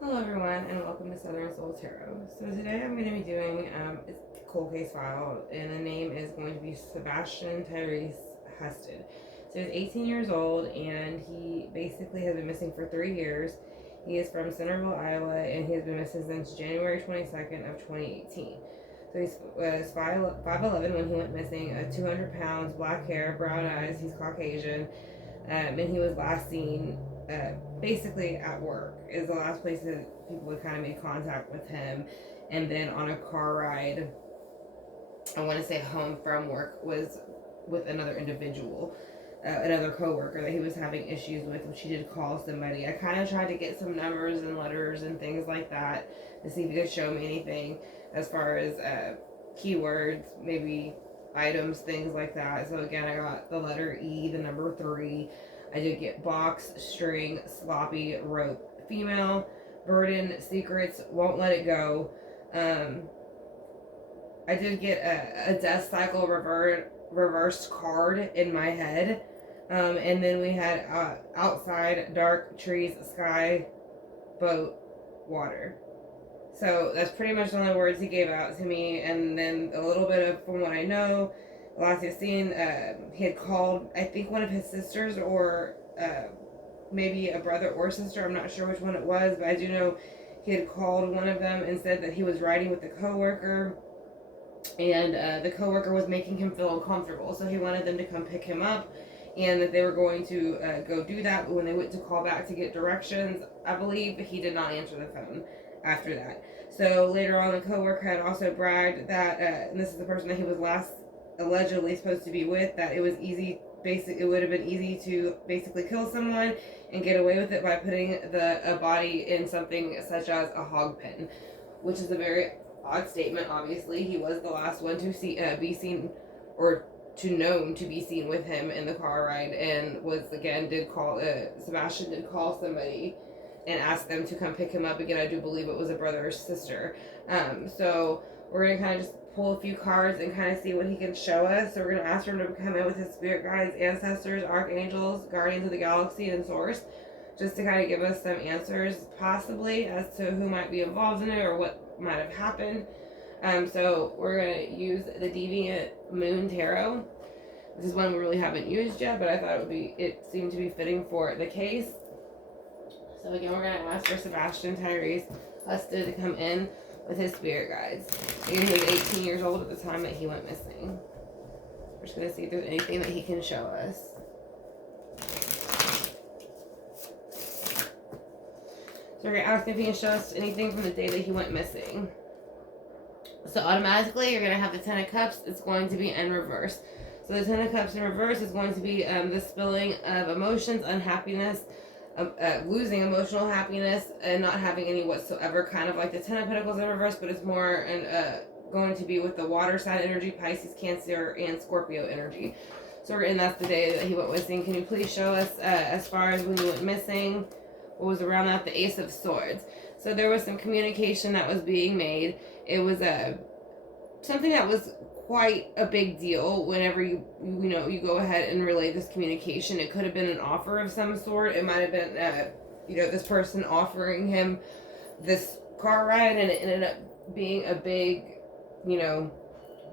Hello everyone and welcome to Southern Soul Tarot. So today I'm going to be doing a cold case file and the name is going to be Sebastian Tyrese Husted. So he's 18 years old and he basically has been missing for 3 years. He is from Centerville, Iowa, and he has been missing since January 22nd of 2018. So he was 5'11" when he went missing, 200 pounds, black hair, brown eyes, he's Caucasian, and he was last seen basically at work is the last place that people would kind of make contact with him, and then on a car ride, I want to say home from work, was with another individual, another coworker that he was having issues with, which he did call somebody. I kind of tried to get some numbers and letters and things like that to see if he could show me anything as far as keywords, maybe items, things like that. So again, I got the letter E, the number 3. I did get box, string, sloppy, rope, female, burden, secrets, won't let it go. I did get a death cycle reversed card in my head. And then we had outside, dark, trees, sky, boat, water. So that's pretty much the only words he gave out to me. And then a little bit of, from what I know, the last I've seen, he had called, I think, one of his sisters or maybe a brother or sister. I'm not sure which one it was, but I do know he had called one of them and said that he was riding with the coworker, and the coworker was making him feel uncomfortable. So he wanted them to come pick him up, and that they were going to go do that. But when they went to call back to get directions, I believe he did not answer the phone after that. So later on, the coworker had also bragged that, and this is the person that he was last allegedly supposed to be with, that it was easy, it would have been easy to basically kill someone and get away with it by putting a body in something such as a hog pen, which is a very odd statement. Obviously, he was the last one to be seen, or to known to be seen with him in the car ride, and was again did call Sebastian did call somebody and ask them to come pick him up. Again, I do believe it was a brother or sister. So we're gonna kind of just pull a few cards and kind of see what he can show us. So we're gonna ask for him to come in with his spirit guides, ancestors, archangels, guardians of the galaxy, and source, just to kind of give us some answers, possibly as to who might be involved in it or what might have happened. So we're gonna use the Deviant Moon Tarot. This is one we really haven't used yet, but I thought it seemed to be fitting for the case. So again, we're going to ask for Sebastian Tyrese Husted to come in with his spirit guides. Again, he was 18 years old at the time that he went missing. We're just going to see if there's anything that he can show us. So we're going to ask if he can show us anything from the day that he went missing. So automatically, you're going to have the Ten of Cups. It's going to be in reverse. So the Ten of Cups in reverse is going to be the spilling of emotions, unhappiness, losing emotional happiness, and not having any whatsoever, kind of like the Ten of Pentacles in reverse, but it's more going to be with the water sign energy, Pisces, Cancer, and Scorpio energy. So and that's the day that he went missing. Can you please show us as far as when you went missing, what was around that? The Ace of Swords. So there was some communication that was being made. It was something that was quite a big deal whenever you go ahead and relay this communication. It could have been an offer of some sort. It might have been this person offering him this car ride, and it ended up being a big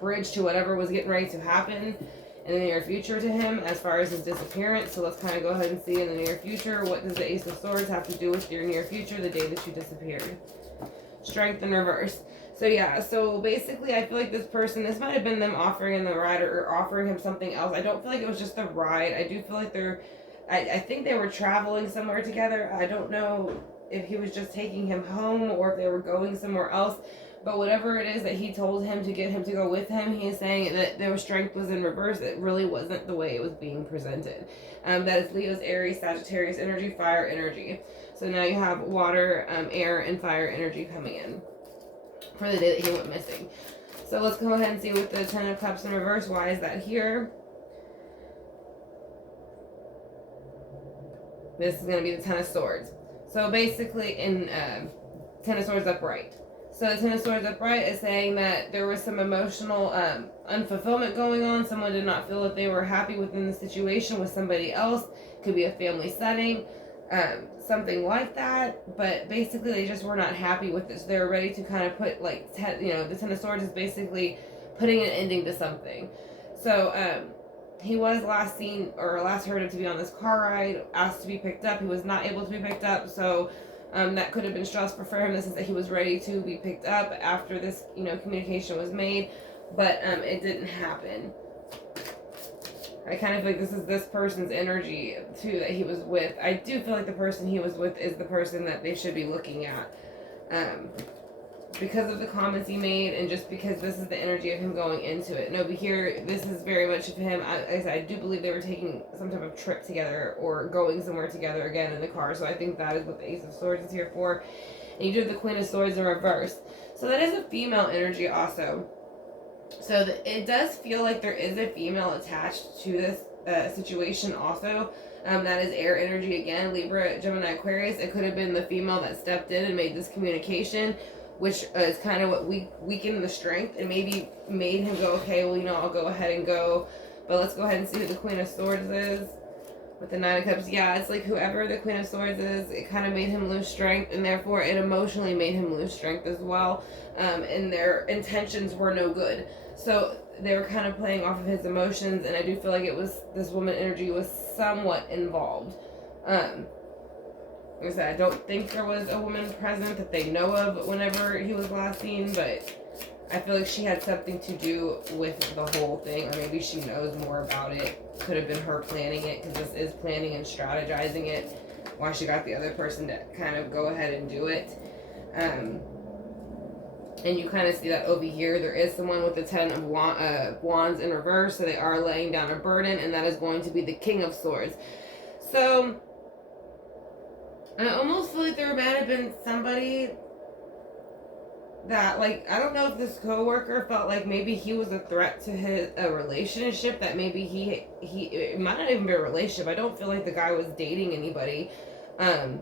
bridge to whatever was getting ready to happen in the near future to him as far as his disappearance. So let's kind of go ahead and see in the near future, what does the Ace of Swords have to do with your near future, the day that you disappeared. Strength in reverse. So yeah, so basically I feel like this might have been them offering him the ride or offering him something else. I don't feel like it was just the ride. I do feel like I think they were traveling somewhere together. I don't know if he was just taking him home or if they were going somewhere else. But whatever it is that he told him to get him to go with him, he is saying that their strength was in reverse. It really wasn't the way it was being presented. That is Leo's, Aries, Sagittarius energy, fire energy. So now you have water, air, and fire energy coming in for the day that he went missing. So let's go ahead and see with the Ten of Cups in reverse, why is that here? This is going to be the Ten of Swords. So basically in Ten of Swords upright. So the Ten of Swords upright is saying that there was some emotional unfulfillment going on. Someone did not feel that they were happy within the situation with somebody else. Could be a family setting. something like that. But basically, they just were not happy with it. So they were ready to kind of put like the Ten of Swords is basically putting an ending to something. So he was last seen or last heard of to be on this car ride, asked to be picked up. He was not able to be picked up, so that could have been stressful for him. This is that he was ready to be picked up after this, communication was made, but it didn't happen. I kind of feel like this is this person's energy too that he was with. I do feel like the person he was with is the person that they should be looking at. Because of the comments he made, and just because this is the energy of him going into it. And over here, this is very much of him. I do believe they were taking some type of trip together or going somewhere together again in the car. So I think that is what the Ace of Swords is here for. And you do have the Queen of Swords in reverse. So that is a female energy also. So it does feel like there is a female attached to this situation also. That is air energy again, Libra, Gemini, Aquarius. It could have been the female that stepped in and made this communication, which is kind of what weakened the strength and maybe made him go, okay, well, I'll go ahead and go. But let's go ahead and see who the Queen of Swords is. With the Nine of Cups, yeah, it's like whoever the Queen of Swords is, it kind of made him lose strength, and therefore it emotionally made him lose strength as well. And their intentions were no good. So they were kind of playing off of his emotions, and I do feel like this woman energy was somewhat involved. Like I said, I don't think there was a woman present that they know of whenever he was last seen, but I feel like she had something to do with the whole thing, or maybe she knows more about it. Could have been her planning it, because this is planning and strategizing it, why she got the other person to kind of go ahead and do it. And you kind of see that over here, there is someone with the Ten of Wands in reverse, so they are laying down a burden, and that is going to be the King of Swords. So I almost feel like there might have been somebody that, like, I don't know if this coworker felt like maybe he was a threat to a relationship, that maybe it might not even be a relationship. I don't feel like the guy was dating anybody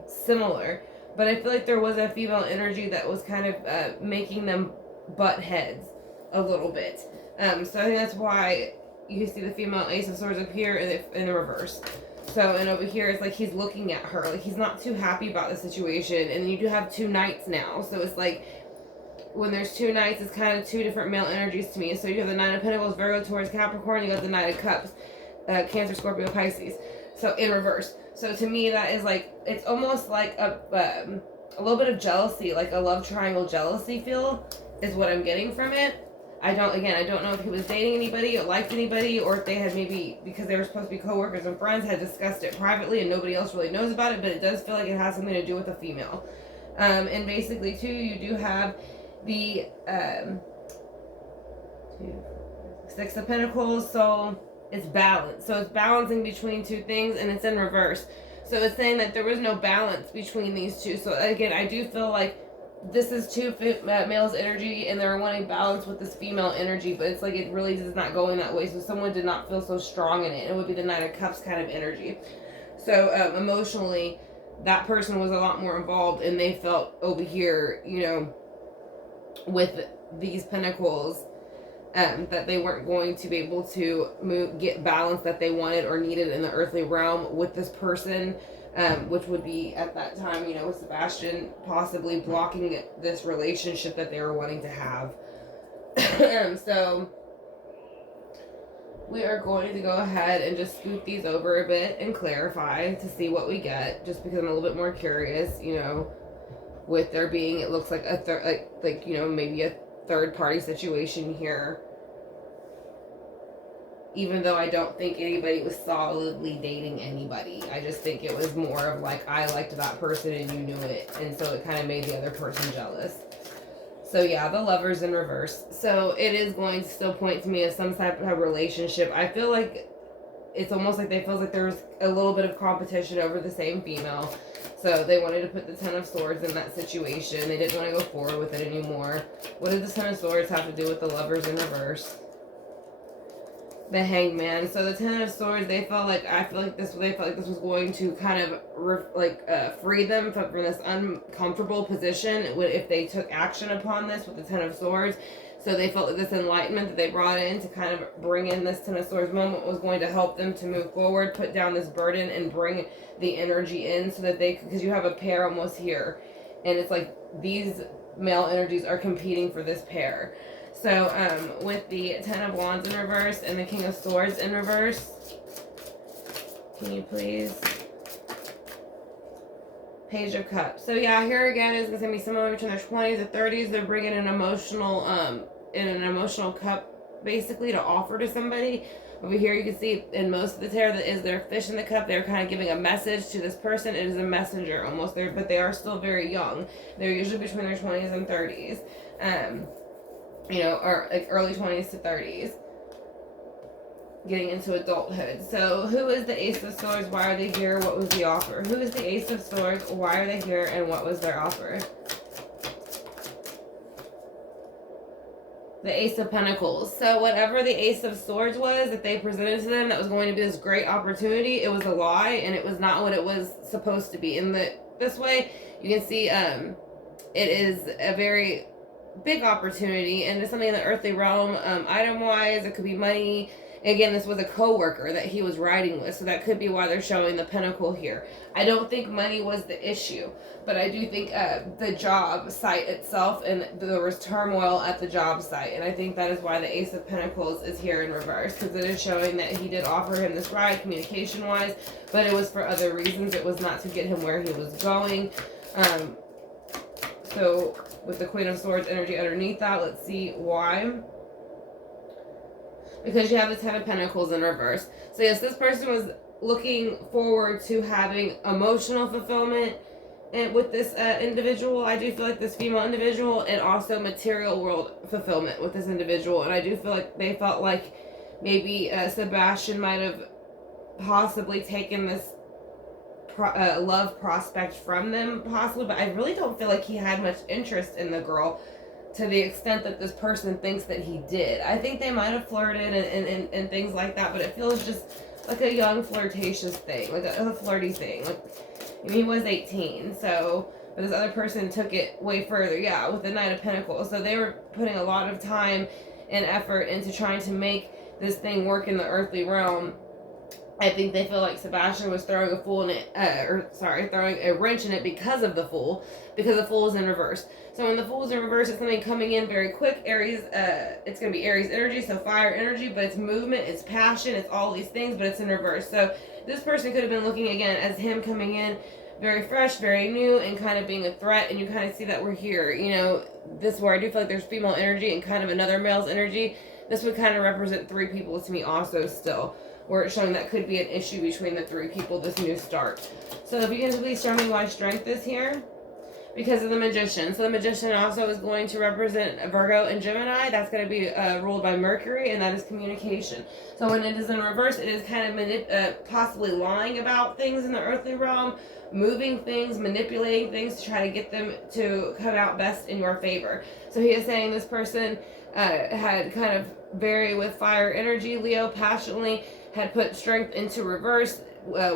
similar, but I feel like there was a female energy that was kind of making them butt heads a little bit. So I think that's why you see the female Ace of Swords up here in the reverse. So, and over here, it's like he's looking at her. Like, he's not too happy about the situation. And you do have two knights now. So, it's like, when there's two knights, it's kind of two different male energies to me. So, you have the Nine of Pentacles, Virgo, Taurus, Capricorn. You got the Knight of Cups, Cancer, Scorpio, Pisces. So, in reverse. So, to me, that is like, it's almost like a little bit of jealousy, like a love triangle jealousy feel is what I'm getting from it. I don't know if he was dating anybody or liked anybody, or if they had maybe, because they were supposed to be co-workers and friends, had discussed it privately and nobody else really knows about it, but it does feel like it has something to do with a female. And basically, too, you do have the Six of Pentacles, so it's balance. So it's balancing between two things, and it's in reverse. So it's saying that there was no balance between these two. So again, I do feel like this is two males' energy, and they're wanting balance with this female energy, but it's like it really is not going that way. So someone did not feel so strong in it. It would be the Nine of Cups kind of energy. So emotionally, that person was a lot more involved, and they felt over here, with these pentacles, that they weren't going to be able to get balance that they wanted or needed in the earthly realm with this person. Which would be at that time, with Sebastian possibly blocking this relationship that they were wanting to have. So we are going to go ahead and just scoot these over a bit and clarify to see what we get, just because I'm a little bit more curious, with there being, it looks like a third, maybe a third party situation here. Even though I don't think anybody was solidly dating anybody. I just think it was more of like, I liked that person and you knew it. And so it kind of made the other person jealous. So yeah, the Lovers in reverse. So it is going to still point to me as some type of relationship. I feel like it's almost like they feel like there was a little bit of competition over the same female. So they wanted to put the Ten of Swords in that situation. They didn't want to go forward with it anymore. What did the Ten of Swords have to do with the Lovers in reverse? The Hangman. So the Ten of Swords, they felt like this was going to kind of free them from this uncomfortable position if they took action upon this with the Ten of Swords. So they felt that this enlightenment that they brought in to kind of bring in this Ten of Swords moment was going to help them to move forward, put down this burden, and bring the energy in so that they, because you have a pair almost here, and it's like these male energies are competing for this pair. So with the Ten of Wands in reverse and the King of Swords in reverse, can you please? Page of Cups. So yeah, here again is going to be someone between their 20s and 30s. They're bringing an emotional, in an emotional cup, basically, to offer to somebody. Over here, you can see in most of the tarot that is their fish in the cup. They're kind of giving a message to this person. It is a messenger almost there, but they are still very young. They're usually between their 20s and 30s, you know, or like early 20s to 30s. Getting into adulthood. So who is the Ace of Swords? Why are they here? What was the offer? Who is the Ace of Swords? Why are they here? And what was their offer? The Ace of Pentacles. So whatever the Ace of Swords was that they presented to them that was going to be this great opportunity, it was a lie, and it was not what it was supposed to be. In this way, you can see it is a very big opportunity, and it's something in the earthly realm, item-wise. It could be money. Again, this was a co-worker that he was riding with, so that could be why they're showing the pentacle here. I don't think money was the issue, but I do think the job site itself, and there was turmoil at the job site, and I think that is why the Ace of Pentacles is here in reverse, because it is showing that he did offer him this ride communication-wise, but it was for other reasons. It was not to get him where he was going. So with the Queen of Swords energy underneath that, let's see why. Because you have the Ten of Pentacles in reverse. So yes, this person was looking forward to having emotional fulfillment and with this individual. I do feel like this female individual, and also material world fulfillment with this individual. And I do feel like they felt like maybe Sebastian might have possibly taken this love prospect from them, possibly. But I really don't feel like he had much interest in the girl, to the extent that this person thinks that he did. I think they might have flirted and things like that, but it feels just like a young flirtatious thing, like a flirty thing. Like, I mean, he was 18, so, but this other person took it way further, yeah, with the Knight of Pentacles. So they were putting a lot of time and effort into trying to make this thing work in the earthly realm. I think they feel like Sebastian was throwing a fool in it, throwing a wrench in it because of the Fool, because the Fool is in reverse. So when the Fool is in reverse, it's something coming in very quick. Aries, it's going to be Aries energy, so fire energy, but it's movement, it's passion, it's all these things, but it's in reverse. So this person could have been looking again as him coming in very fresh, very new, and kind of being a threat, and you kind of see that we're here. You know, this is where I do feel like there's female energy and kind of another male's energy. This would kind of represent three people to me also still, where it's showing that could be an issue between the three people, this new start. So if you can please show me why strength is here. Because of the Magician. So the Magician also is going to represent Virgo and Gemini. That's going to be ruled by Mercury, and that is communication. So when it is in reverse, it is kind of possibly lying about things in the earthly realm, moving things, manipulating things to try to get them to come out best in your favor. So he is saying this person had kind of very with fire energy, Leo, passionately, had put strength into reverse,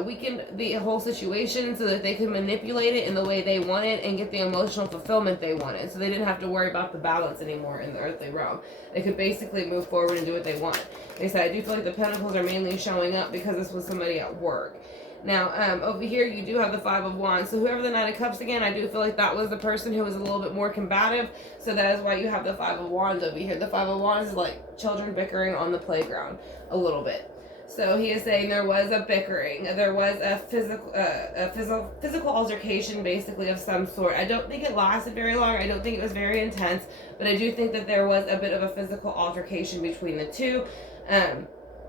weakened the whole situation so that they could manipulate it in the way they wanted and get the emotional fulfillment they wanted. So they didn't have to worry about the balance anymore in the earthly realm. They could basically move forward and do what they want. They said, I do feel like the Pentacles are mainly showing up because this was somebody at work. Now, over here, you do have the Five of Wands. So whoever the Knight of Cups, again, I do feel like that was the person who was a little bit more combative. So that is why you have the Five of Wands over here. The Five of Wands is like children bickering on the playground a little bit. So he is saying there was a bickering. There was a physical altercation, basically, of some sort. I don't think it lasted very long. I don't think it was very intense. But I do think that there was a bit of a physical altercation between the two.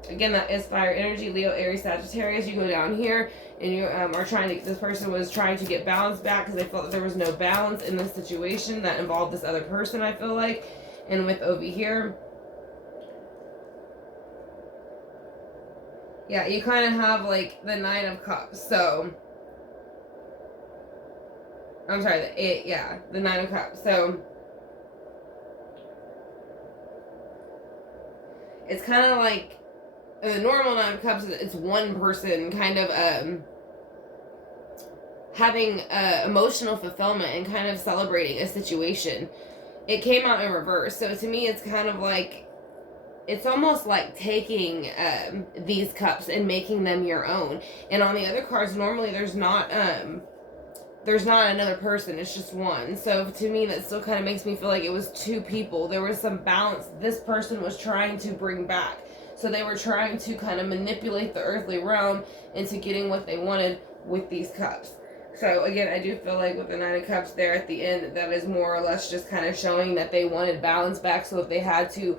Again, that is fire energy, Leo, Aries, Sagittarius. You go down here, and you are trying to, this person was trying to get balance back because they felt that there was no balance in this situation that involved this other person, I feel like. And with over here, yeah, you kind of have like the Nine of Cups. So, I'm sorry, the Nine of Cups. So, it's kind of like the normal Nine of Cups, it's one person kind of having emotional fulfillment and kind of celebrating a situation. it came out in reverse. So to me, it's kind of like, it's almost like taking these cups and making them your own. And on the other cards, normally there's not another person, it's just one. So to me, that still kind of makes me feel like it was two people. There was some balance this person was trying to bring back. So they were trying to kind of manipulate the earthly realm into getting what they wanted with these cups. So again, I do feel like with the Nine of Cups there at the end, that is more or less just kind of showing that they wanted balance back. So if they had to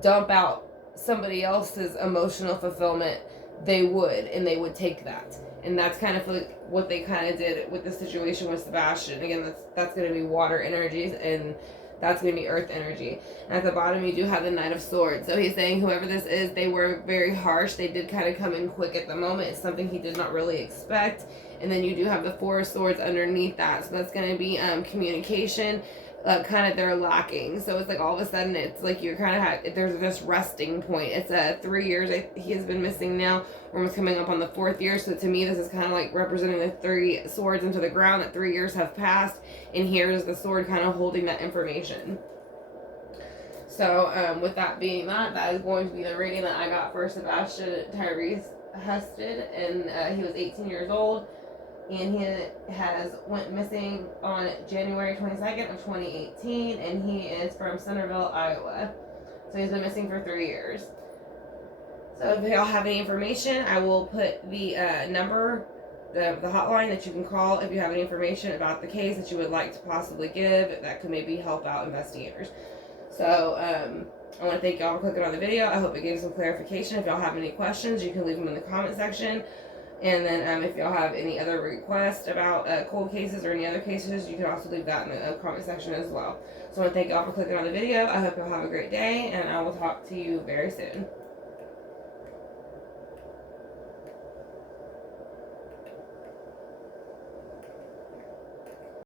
dump out somebody else's emotional fulfillment, they would, and they would take that. And that's kind of like what they kind of did with the situation with Sebastian. Again, that's going to be water energies, and that's going to be earth energy. And at the bottom, you do have the Knight of Swords. So he's saying whoever this is, they were very harsh. They did kind of come in quick at the moment. It's something he did not really expect. And then you do have the Four of Swords underneath that. So that's going to be communication. Kind of they're lacking. So it's like all of a sudden it's like you're kind of there's this resting point. It's 3 years he has been missing now. We're almost coming up on the 4th year. So to me, this is kind of like representing the 3 swords into the ground, that 3 years have passed, and here's the sword kind of holding that information. So with that being that is going to be the reading that I got for Sebastian Tyrese Husted, and he was 18 years old. And he went missing on January 22nd of 2018, and he is from Centerville, Iowa. So he's been missing for 3 years. So if y'all have any information, I will put the number, the hotline that you can call if you have any information about the case that you would like to possibly give that could maybe help out investigators. So I want to thank y'all for clicking on the video. I hope it gave some clarification. If y'all have any questions, you can leave them in the comment section. And then if y'all have any other requests about cold cases or any other cases, you can also leave that in the comment section as well. So I want to thank y'all for clicking on the video. I hope y'all have a great day, and I will talk to you very soon.